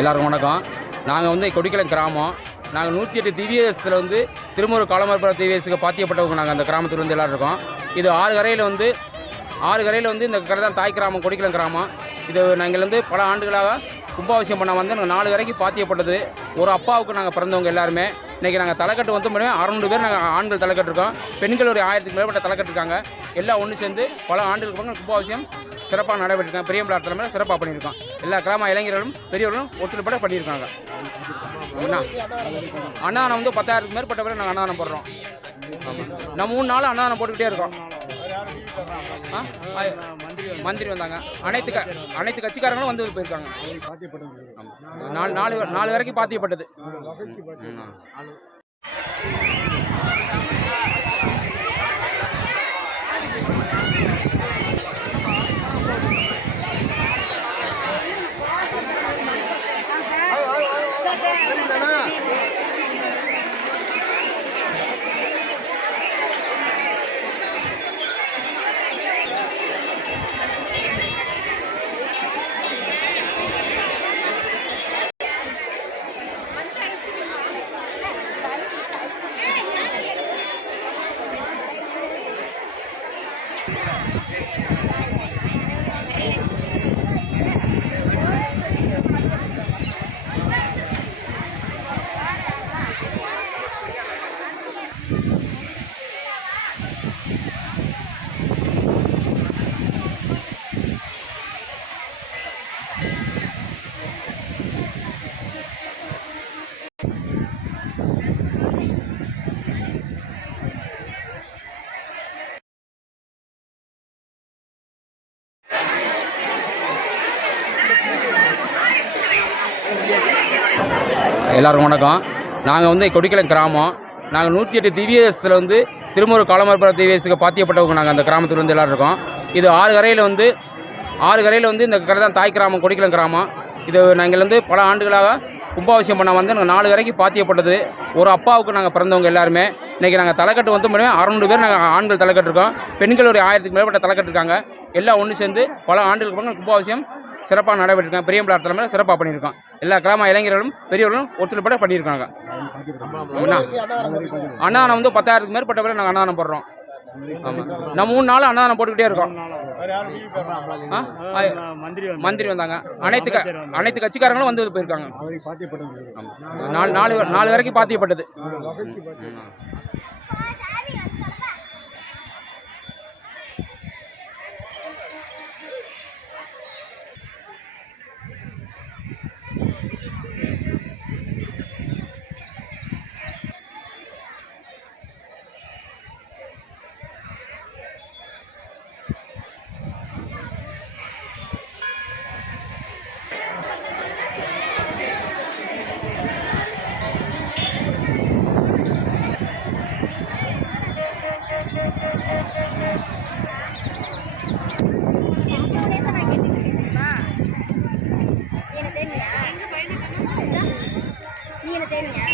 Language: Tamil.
எல்லாருக்கும் வணக்கம். நாங்கள் வந்து கொடிக்கலம் கிராமம். நாங்கள் 108 திவ்யதேசத்தில் வந்து திருமூர் காலமர்புர திவ்யதேசத்துக்கு பாத்தியப்பட்டவங்க. நாங்கள் அந்த கிராமத்தில் வந்து எல்லோரும் இருக்கோம். இது ஆறு கரையில் வந்து இந்த கரை தான் தாய் கிராமம், கொடிக்கலம் கிராமம். இது நாங்கள் வந்து பல ஆண்டுகளாக கும்பாபிஷேகம் பண்ண வந்து நாங்கள் 4 கரைக்கு பாத்தியப்பட்டது. ஒரு அப்பாவுக்கு நாங்கள் பிறந்தவங்க எல்லாருமே. இன்றைக்கி நாங்கள் தலைக்கட்டு வந்து 600 பேர் நாங்கள் ஆண்கள் தலைக்கட்டு இருக்கோம். பெண்கள் ஒரு 1000க்கு மேற்பட்ட தலைக்கட்டு இருக்காங்க. எல்லாம் ஒன்று சேர்ந்து பல ஆண்டுகளுக்கு பிறகு கும்பாபிஷேகம் சிறப்பாக நடைபெற்றிருக்காங்க. பெரியம்பலார் தலைமையில் சிறப்பாக பண்ணியிருக்கோம். எல்லா கிராம இளைஞர்களும் பெரியவர்களும் ஒத்துழைப்பட பண்ணியிருக்காங்க. அன்னதானம் வந்து 10,000க்கு மேற்பட்ட பேர் நாங்கள் அன்னதானம் போடுறோம். நம்ம 3 நாள் அன்னதானம் போட்டுக்கிட்டே இருக்கோம். மந்திரி வந்தாங்க. அனைத்து கட்சிக்காரங்களும் வந்து போயிருக்காங்க. 4 வரைக்கும் பாத்தியப்பட்டது. எல்லாருக்கும் வணக்கம். நாங்கள் வந்து கொடிக்கலம் கிராமம். நாங்கள் 108 திவ்யதேசத்தில் வந்து திருமூர் காலமர்புர திவ்யதேசத்துக்கு பாத்தியப்பட்டவங்க. நாங்கள் அந்த கிராமத்தில் வந்து எல்லோரும் இருக்கோம். இது ஆறு கரையில் வந்து இந்த கரை தான் தாய் கிராமம், கொடிக்கலம் கிராமம். இது நாங்கள் வந்து பல ஆண்டுகளாக கும்பாபிஷேகம் பண்ண வந்து நாங்கள் 4 கரைக்கு பாத்தியப்பட்டது. ஒரு அப்பாவுக்கு நாங்கள் பிறந்தவங்க எல்லாருமே. இன்றைக்கி நாங்கள் தலைக்கட்டு வந்து 600 பேர் நாங்கள் ஆண்கள் தலைக்கட்டு இருக்கோம். பெண்கள் ஒரு 1000க்கு மேற்பட்ட தலைக்கட்டு இருக்காங்க. எல்லாம் ஒன்று சேர்ந்து பல ஆண்டுகளுக்கு பிறகு கும்பாபிஷேகம் சிறப்பாக நடைபெற்றிருக்காங்க. பெரியம்பலார் தலைமையில் சிறப்பாக பண்ணியிருக்கோம். எல்லா கிராம இளைஞர்களும் பெரியவர்களும் ஒத்துழைப்பட பண்ணியிருக்காங்க. அன்னதானம் வந்து 10,000க்கு மேற்பட்ட பேர் நாங்கள் அன்னதானம் போடுறோம். நம்ம 3 நாள் அன்னதானம் போட்டுக்கிட்டே இருக்கோம். மந்திரி வந்தாங்க. அனைத்து கட்சிக்காரங்களும் வந்து போயிருக்காங்க. 4 வரைக்கும் பாத்தியப்பட்டது. நீ என்ன தேவையா